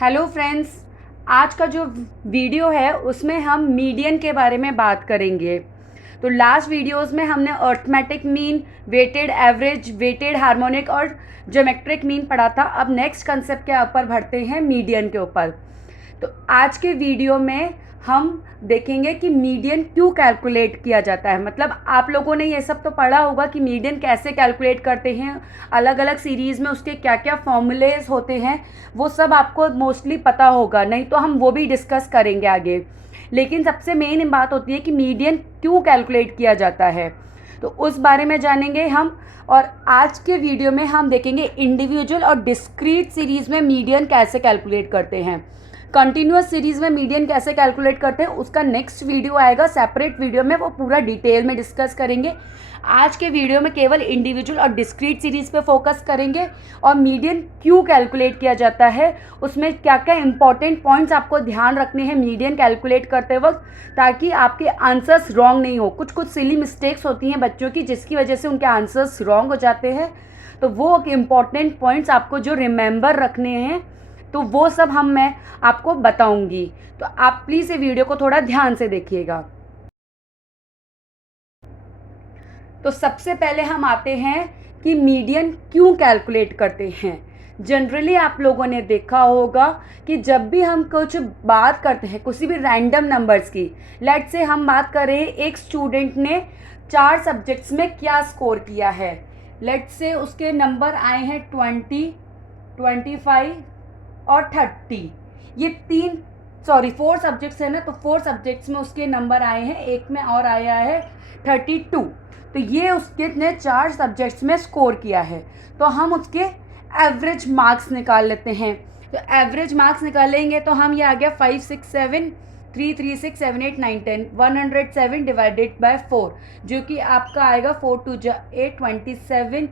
Hello friends, आज का जो वीडियो है उसमें हम मीडियन के बारे में बात करेंगे। तो लास्ट वीडियोस में हमने arithmetic mean, weighted average, weighted harmonic और ज्योमेट्रिक मीन पढ़ा था। अब नेक्स्ट कंसेप्ट के ऊपर बढ़ते हैं, मीडियन के ऊपर। तो आज के वीडियो में हम देखेंगे कि मीडियन क्यों कैलकुलेट किया जाता है। मतलब आप लोगों ने ये सब तो पढ़ा होगा कि मीडियन कैसे कैलकुलेट करते हैं, अलग अलग सीरीज़ में उसके क्या क्या फॉर्मूलेज होते हैं, वो सब आपको मोस्टली पता होगा, नहीं तो हम वो भी डिस्कस करेंगे आगे। लेकिन सबसे मेन बात होती है कि मीडियन क्यों कैलकुलेट किया जाता है, तो उस बारे में जानेंगे हम। और आज के वीडियो में हम देखेंगे इंडिविजुअल और डिस्क्रीट सीरीज़ में मीडियन कैसे कैलकुलेट करते हैं, कंटिन्यूअस सीरीज़ में मीडियन कैसे कैलकुलेट करते हैं। उसका नेक्स्ट वीडियो आएगा सेपरेट वीडियो में, वो पूरा डिटेल में डिस्कस करेंगे। आज के वीडियो में केवल इंडिविजुअल और डिस्क्रीट सीरीज़ पे फोकस करेंगे और मीडियन क्यों कैलकुलेट किया जाता है, उसमें क्या क्या इंपॉर्टेंट पॉइंट्स आपको ध्यान रखने हैं मीडियन कैलकुलेट करते वक्त, ताकि आपके आंसर्स रॉन्ग नहीं हो। कुछ सिली मिस्टेक्स होती हैं बच्चों की, जिसकी वजह से उनके आंसर्स रॉन्ग हो जाते हैं। तो वो इंपॉर्टेंट पॉइंट्स आपको जो रिमेंबर रखने हैं, तो वो सब मैं आपको बताऊंगी। तो आप प्लीज़ ये वीडियो को थोड़ा ध्यान से देखिएगा। तो सबसे पहले हम आते हैं कि मीडियन क्यों कैलकुलेट करते हैं। जनरली आप लोगों ने देखा होगा कि जब भी हम कुछ बात करते हैं किसी भी रैंडम नंबर्स की, लेट्स से हम बात करें एक स्टूडेंट ने 4 सब्जेक्ट्स में क्या स्कोर किया है। लेट्स से उसके नंबर आए हैं 20, 25 और 30। ये 4 सब्जेक्ट्स है ना, तो 4 सब्जेक्ट्स में उसके नंबर आए हैं, एक में और आया है 32। तो ये उसके ने 4 सब्जेक्ट्स में स्कोर किया है। तो हम उसके एवरेज मार्क्स निकाल लेते हैं। तो एवरेज मार्क्स निकालेंगे तो हम ये आ गया 5, 6, 7, 3, 3, 6, 7, 8, 9, 10, 107 डिवाइडेड बाय 4, जो कि आपका आएगा 4, 2, 8, 27,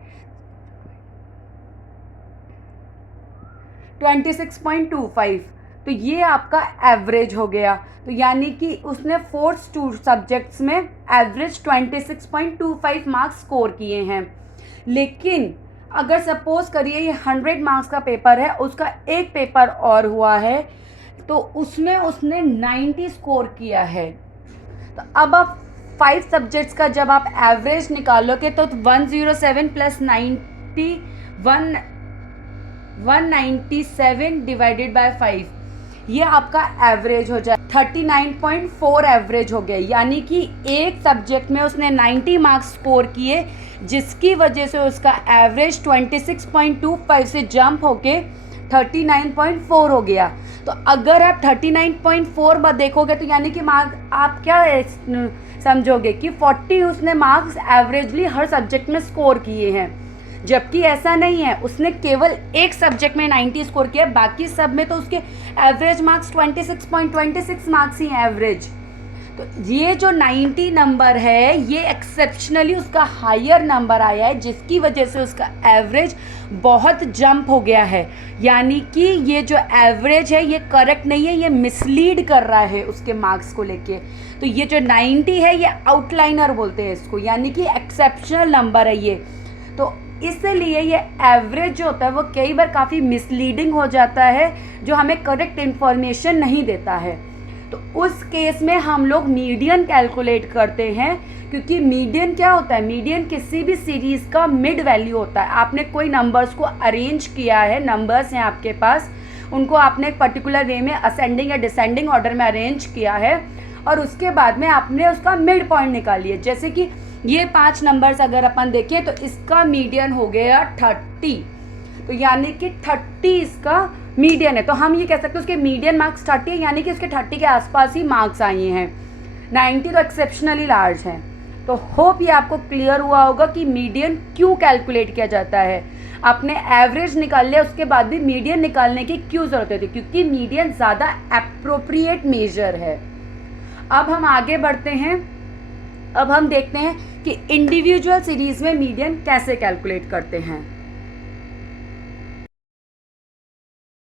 26.25। तो ये आपका एवरेज हो गया। तो यानी कि उसने 4 सब्जेक्ट्स में एवरेज 26.25 मार्क्स स्कोर किए हैं। लेकिन अगर सपोज करिए ये 100 मार्क्स का पेपर है, उसका एक पेपर और हुआ है, तो उसमें उसने 90 स्कोर किया है। तो अब आप 5 सब्जेक्ट्स का जब आप एवरेज निकालोगे तो 107 प्लस 90, 197 डिवाइडेड बाय 5, ये आपका एवरेज हो जाए 39.4 एवरेज हो गया। यानी कि एक सब्जेक्ट में उसने 90 मार्क्स स्कोर किए, जिसकी वजह से उसका एवरेज 26.25 से जंप होके 39.4 हो गया। तो अगर आप 39.4 देखोगे तो यानी कि मार्क्स आप क्या समझोगे कि 40 उसने मार्क्स एवरेजली हर सब्जेक्ट में स्कोर किए हैं। जबकि ऐसा नहीं है, उसने केवल एक सब्जेक्ट में 90 स्कोर किया, बाकी सब में तो उसके एवरेज मार्क्स 26.26 मार्क्स ही हैं एवरेज। तो ये जो 90 नंबर है, ये एक्सेप्शनली उसका हायर नंबर आया है, जिसकी वजह से उसका एवरेज बहुत जंप हो गया है। यानी कि ये जो एवरेज है ये करेक्ट नहीं है, ये मिसलीड कर रहा है उसके मार्क्स को लेके। तो ये जो 90 है ये आउटलाइनर बोलते हैं इसको, यानी कि एक्सेप्शनल नंबर है ये। तो इसलिए ये एवरेज जो होता है वो कई बार काफ़ी मिसलीडिंग हो जाता है, जो हमें करेक्ट इन्फॉर्मेशन नहीं देता है। तो उस केस में हम लोग मीडियन कैलकुलेट करते हैं, क्योंकि मीडियन क्या होता है, मीडियन किसी भी सीरीज़ का मिड वैल्यू होता है। आपने कोई नंबर्स को अरेंज किया है, नंबर्स हैं आपके पास, उनको आपने एक पर्टिकुलर वे में असेंडिंग या डिसेंडिंग ऑर्डर में अरेंज किया है, और उसके बाद में आपने उसका मिड पॉइंट निकाली है। जैसे कि ये 5 नंबर्स अगर अपन देखें तो इसका मीडियन हो गया 30। तो यानी कि 30 इसका मीडियन है। तो हम ये कह सकते हैं उसके मीडियन मार्क्स 30 है, यानी कि उसके 30 के आसपास ही मार्क्स आए हैं। 90 तो एक्सेप्शनली लार्ज है। तो होप ये आपको क्लियर हुआ होगा कि मीडियन क्यों कैलकुलेट किया जाता है। आपने एवरेज निकाल लिया, उसके बाद भी मीडियन निकालने की क्यों ज़रूरत होती है, क्योंकि मीडियन ज़्यादा एप्रोप्रिएट मेजर है। अब हम आगे बढ़ते हैं। अब हम देखते हैं कि इंडिविजुअल सीरीज में मीडियन कैसे कैलकुलेट करते हैं।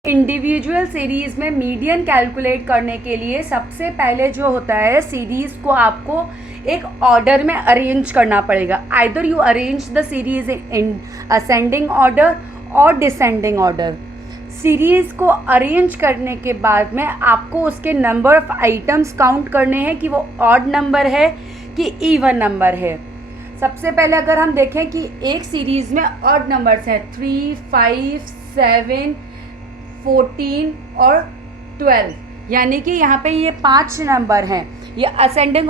इंडिविजुअल सीरीज में मीडियन कैलकुलेट करने के लिए सबसे पहले जो होता है, सीरीज को आपको एक ऑर्डर में अरेंज करना पड़ेगा। Either you arrange the series in ascending order और डिसेंडिंग ऑर्डर। सीरीज़ को अरेंज करने के बाद में आपको उसके नंबर ऑफ आइटम्स काउंट करने हैं कि वो ऑड नंबर है कि इवन नंबर है। सबसे पहले अगर हम देखें कि एक सीरीज़ में ऑड नंबर्स हैं 3, 5, 7, 14 और 12, यानी कि यहाँ पे ये 5 नंबर हैं। ये असेंडिंग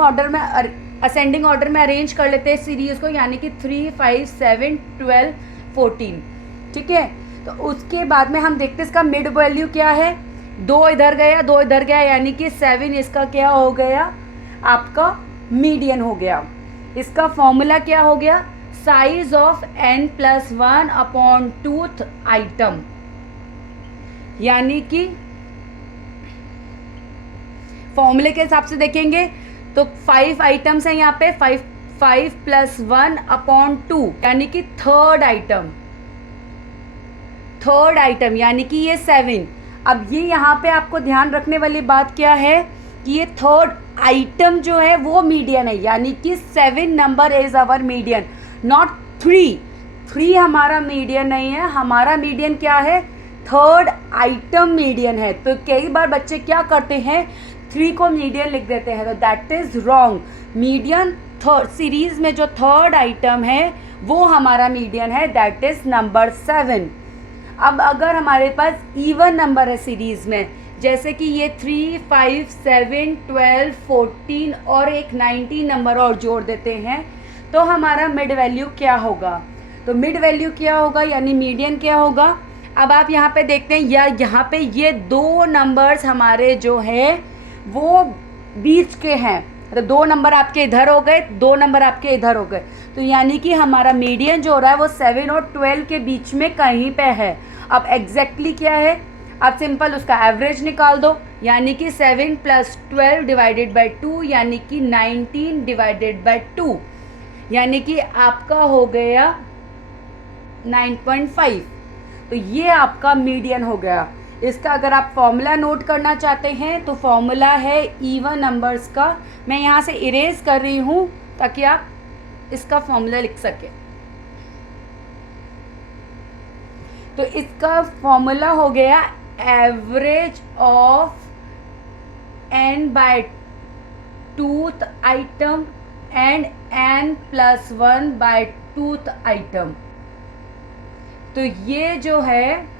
ऑर्डर में अरेंज कर लेते हैं सीरीज़ को, यानी कि 3, 5, 7, 12, 14। ठीक है, तो उसके बाद में हम देखते हैं इसका मिड वैल्यू क्या है। 2 इधर गया, 2 इधर गया, यानी कि 7 इसका क्या हो गया, आपका मीडियन हो गया। इसका फॉर्मूला क्या हो गया, size of n+1 upon 2th item, यानी कि फॉर्मूले के हिसाब से देखेंगे तो 5 आइटम्स हैं यहाँ पे, 5 + 1 अपॉन 2, यानी कि थर्ड आइटम यानी कि ये 7। अब ये यहाँ पे आपको ध्यान रखने वाली बात क्या है कि ये थर्ड आइटम जो है वो मीडियन है, यानी कि 7 number is our median, not 3 हमारा मीडियन नहीं है। हमारा मीडियन क्या है, थर्ड आइटम मीडियन है। तो कई बार बच्चे क्या करते हैं, 3 को मीडियन लिख देते हैं, तो that is wrong. Median third series में जो थर्ड आइटम है वो हमारा मीडियन है, दैट इज नंबर 7। अब अगर हमारे पास इवन नंबर है सीरीज में, जैसे कि ये 3, 5, 7, 12, 14 और एक 19 नंबर और जोड़ देते हैं, तो हमारा मिड वैल्यू क्या होगा, तो मिड वैल्यू क्या होगा यानी मीडियन क्या होगा। अब आप यहाँ पे देखते हैं यहाँ पे ये 2 नंबर्स हमारे जो है वो बीच के हैं, तो 2 नंबर आपके इधर हो गए, 2 नंबर आपके इधर हो गए, तो यानी कि हमारा मीडियन जो हो रहा है वो 7 और 12 के बीच में कहीं पे है। अब एग्जैक्टली क्या है, आप सिंपल उसका एवरेज निकाल दो, यानी कि 7 + 12 डिवाइडेड बाई 2, यानी कि 19 डिवाइडेड बाई 2, यानी कि आपका हो गया 9.5। तो ये आपका मीडियन हो गया। इसका अगर आप फॉर्मूला नोट करना चाहते हैं तो फॉर्मूला है इवन नंबर्स का, मैं यहाँ से इरेज कर रही हूँ ताकि आप इसका फॉर्मूला लिख सकें। तो इसका फॉर्मूला हो गया average of n/2th item and n+1/2th item. तो ये जो है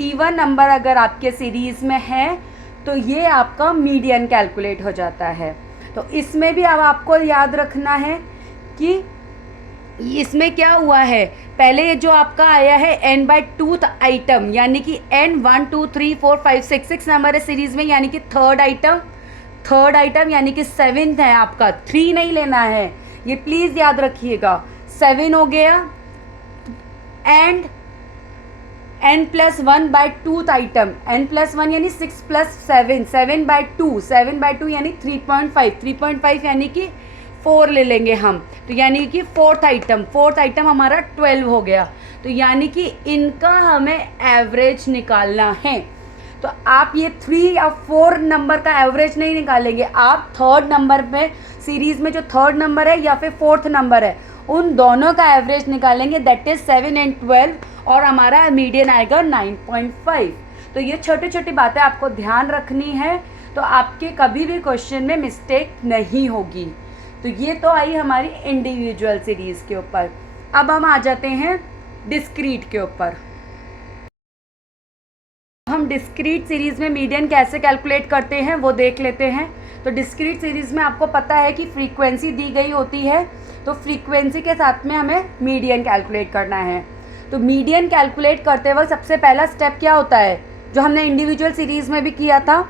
इवन नंबर अगर आपके सीरीज में है तो ये आपका मीडियन कैलकुलेट हो जाता है। तो इसमें भी अब आपको याद रखना है कि इसमें क्या हुआ है, पहले जो आपका आया है n/2th आइटम, यानी कि n 1 2 3 4 5 6 नंबर है सीरीज में, यानी कि थर्ड आइटम यानी कि 7th है आपका, 3 नहीं लेना है, ये प्लीज़ याद रखिएगा। 7 हो गया एंड n+1/2th आइटम, n+1 यानी 6 + 7, 7/2 यानी 3.5 यानी कि 4 ले लेंगे हम, तो यानी कि फोर्थ आइटम हमारा 12 हो गया। तो यानी कि इनका हमें एवरेज निकालना है। तो आप ये 3 या 4 नंबर का एवरेज नहीं निकालेंगे, आप थर्ड नंबर में सीरीज में जो थर्ड नंबर है या फिर फोर्थ नंबर है उन दोनों का एवरेज निकालेंगे, दैट इज 7 and 12, और हमारा मीडियन आएगा 9.5। तो ये छोटी छोटी बातें आपको ध्यान रखनी है, तो आपके कभी भी क्वेश्चन में मिस्टेक नहीं होगी। तो ये तो आई हमारी इंडिविजुअल सीरीज के ऊपर। अब हम आ जाते हैं डिस्क्रीट के ऊपर। हम डिस्क्रीट सीरीज में मीडियन कैसे कैलकुलेट करते हैं वो देख लेते हैं। तो डिस्क्रीट सीरीज में आपको पता है कि फ्रीक्वेंसी दी गई होती है, तो फ्रीक्वेंसी के साथ में हमें मीडियन कैलकुलेट करना है। तो मीडियन कैलकुलेट करते वक्त सबसे पहला स्टेप क्या होता है, जो हमने इंडिविजुअल सीरीज में भी किया था,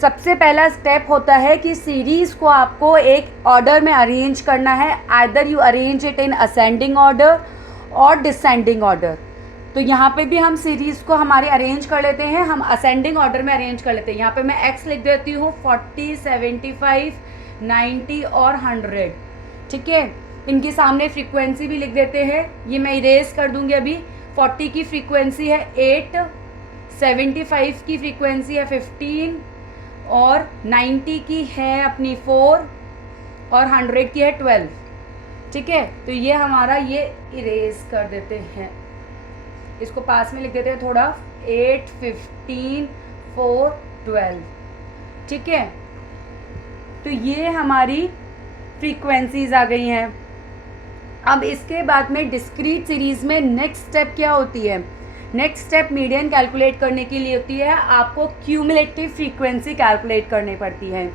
सबसे पहला स्टेप होता है कि सीरीज़ को आपको एक ऑर्डर में अरेंज करना है, either you arrange it in ascending order और डिसेंडिंग ऑर्डर। तो यहाँ पे भी हम सीरीज़ को हमारे अरेंज कर लेते हैं, हम असेंडिंग ऑर्डर में अरेंज कर लेते हैं। यहाँ पे मैं एक्स लिख देती हूँ, 40, 75, 90 और 100, ठीक है। इनके सामने फ्रीक्वेंसी भी लिख देते हैं, ये मैं इरेज कर दूँगी अभी। 40 की फ्रीक्वेंसी है 8, 75 की फ्रीक्वेंसी है 15 और 90 की है अपनी 4 और 100 की है 12, ठीक है। तो ये हमारा ये इरेज कर देते हैं। इसको पास में लिख देते हैं थोड़ा, 8, 15, 4, 12। ठीक है, तो ये हमारी फ्रीक्वेंसीज आ गई हैं। अब इसके बाद में डिस्क्रीट सीरीज में नेक्स्ट स्टेप क्या होती है? नेक्स्ट स्टेप मीडियन कैलकुलेट करने के लिए होती है, आपको क्यूमुलेटिव फ्रीक्वेंसी कैलकुलेट करनी पड़ती है।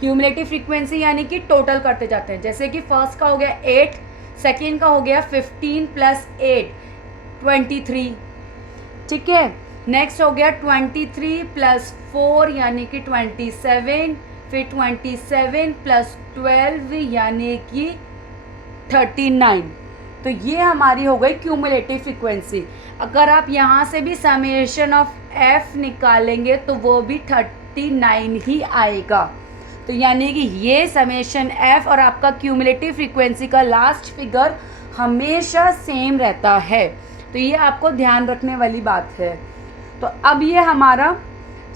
क्यूमुलेटिव फ्रीक्वेंसी यानी कि टोटल करते जाते हैं, जैसे कि फर्स्ट का हो गया 8, सेकेंड का हो गया 15 + 8 23। ठीक है, नेक्स्ट हो गया 23 + 4 यानी कि 27, फिर 27 + 12 यानी कि 39। तो ये हमारी हो गई क्यूमुलेटिव फ्रीक्वेंसी। अगर आप यहाँ से भी समेशन ऑफ एफ निकालेंगे तो वो भी 39 ही आएगा। तो यानी कि ये समेशन एफ और आपका क्यूमुलेटिव फ्रीक्वेंसी का लास्ट फिगर हमेशा सेम रहता है। तो ये आपको ध्यान रखने वाली बात है। तो अब ये हमारा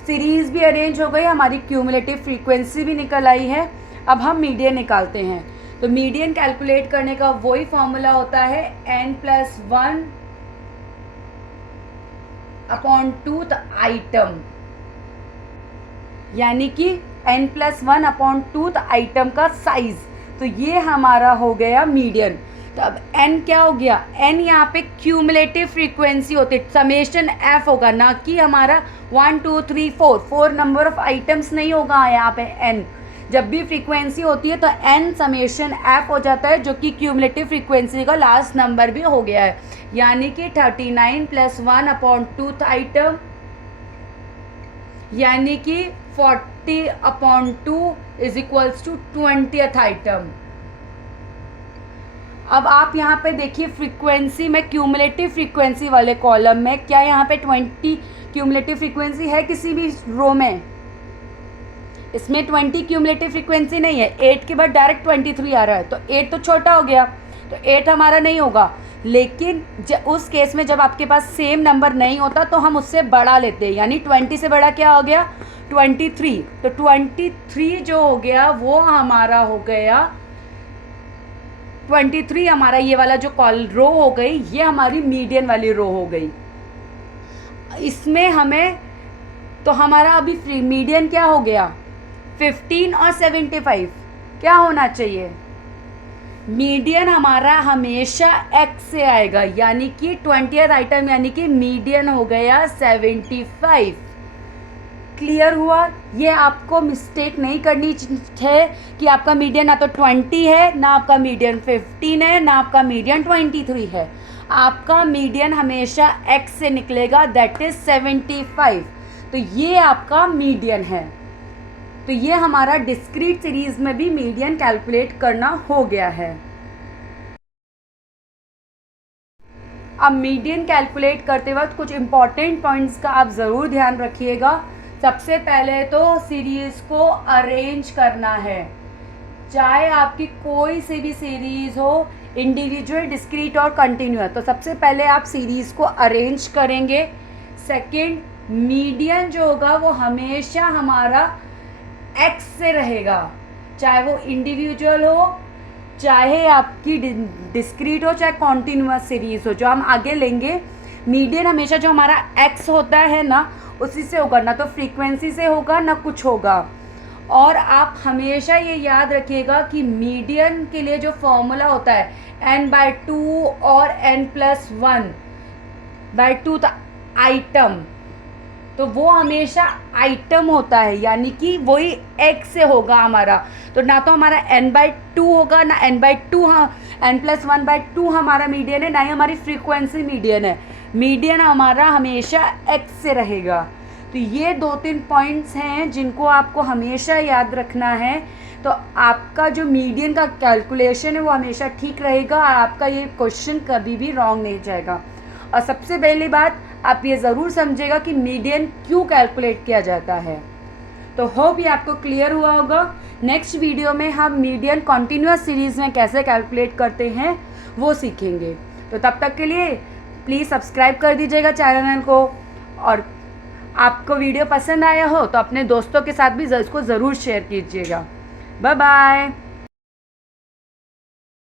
सीरीज़ भी अरेंज हो गई, हमारी क्यूमुलेटिव फ्रीक्वेंसी भी निकल आई है। अब हम मीडियन निकालते हैं। तो मीडियन कैलकुलेट करने का वही फॉर्मूला होता है n+1/2 आइटम, यानी कि n+1/2 आइटम का साइज। तो ये हमारा हो गया मीडियन। तो अब n क्या हो गया? n यहाँ पे क्यूमुलेटिव फ्रीक्वेंसी होती है, समेशन f होगा, ना कि हमारा 1 2 3 4 नंबर ऑफ आइटम्स नहीं होगा यहाँ पे n। जब भी फ्रीक्वेंसी होती है तो n समेशन f हो जाता है, जो कि क्यूमुलेटिव फ्रीक्वेंसी का लास्ट नंबर भी हो गया है, यानी कि 39 + 1/2 आइटम, यानी कि 40/2 = 20th आइटम। अब आप यहाँ पे देखिए फ्रीक्वेंसी में क्यूमुलेटिव फ्रीक्वेंसी वाले कॉलम में क्या यहाँ पे 20 क्यूमुलेटिव फ्रीक्वेंसी है किसी भी रो में? इसमें 20 क्यूमुलेटिव फ्रीक्वेंसी नहीं है। 8 के बाद डायरेक्ट 23 आ रहा है, तो 8 तो छोटा हो गया, तो 8 हमारा नहीं होगा। लेकिन उस केस में जब आपके पास सेम नंबर नहीं होता तो हम उससे बड़ा लेते हैं, यानी 20 से बड़ा क्या हो गया? 23। तो 23 जो हो गया वो हमारा हो गया 23, हमारा ये वाला जो कॉल रो हो गई, ये हमारी मीडियन वाली रो हो गई। इसमें हमें तो हमारा अभी फ्री मीडियन क्या हो गया? 15 और 75 क्या होना चाहिए? मीडियन हमारा हमेशा x से आएगा, यानी कि 20th आइटम, यानी कि मीडियन हो गया 75। क्लियर हुआ? ये आपको मिस्टेक नहीं करनी है कि आपका मीडियन ना तो 20 है, ना आपका मीडियन 15 है, ना आपका मीडियन 23 है। आपका मीडियन हमेशा x से निकलेगा, दैट इज 75। तो ये आपका मीडियन है। तो ये हमारा डिस्क्रीट सीरीज में भी मीडियन कैलकुलेट करना हो गया है। अब मीडियन कैलकुलेट करते वक्त कुछ इंपॉर्टेंट पॉइंट्स का आप ज़रूर ध्यान रखिएगा। सबसे पहले तो सीरीज़ को अरेंज करना है, चाहे आपकी कोई सी भी सीरीज़ हो, इंडिविजुअल, डिस्क्रीट और कंटिन्यूअस। तो सबसे पहले आप सीरीज़ को अरेंज करेंगे। सेकंड, मीडियन जो होगा वो हमेशा हमारा x से रहेगा, चाहे वो इंडिविजुअल हो, चाहे आपकी डिस्क्रीट हो, चाहे कॉन्टिन्यूअस सीरीज़ हो, जो हम आगे लेंगे। मीडियन हमेशा जो हमारा x होता है ना, उसी से होगा, ना तो फ्रीक्वेंसी से होगा ना कुछ होगा। और आप हमेशा ये याद रखिएगा कि मीडियन के लिए जो फॉर्मूला होता है n/2 और n+1/2 आइटम, तो वो हमेशा आइटम होता है, यानी कि वही x से होगा हमारा। तो ना तो हमारा n/2 होगा, ना n/2, हाँ n+1/2 हमारा मीडियन है, ना ही हमारी फ्रीक्वेंसी मीडियन है। मीडियन हमारा हमेशा x से रहेगा। तो ये 2-3 पॉइंट्स हैं जिनको आपको हमेशा याद रखना है। तो आपका जो मीडियन का कैलकुलेशन है वो हमेशा ठीक रहेगा, आपका ये क्वेश्चन कभी भी रॉन्ग नहीं जाएगा। और सबसे पहली बात आप ये ज़रूर समझेगा कि मीडियन क्यों कैलकुलेट किया जाता है। तो होप ये आपको क्लियर हुआ होगा। नेक्स्ट वीडियो में हम मीडियन कॉन्टिन्यूअस सीरीज़ में कैसे कैलकुलेट करते हैं वो सीखेंगे। तो तब तक के लिए प्लीज़ सब्सक्राइब कर दीजिएगा चैनल को, और आपको वीडियो पसंद आया हो तो अपने दोस्तों के साथ भी इसको ज़रूर शेयर कीजिएगा। Bye bye.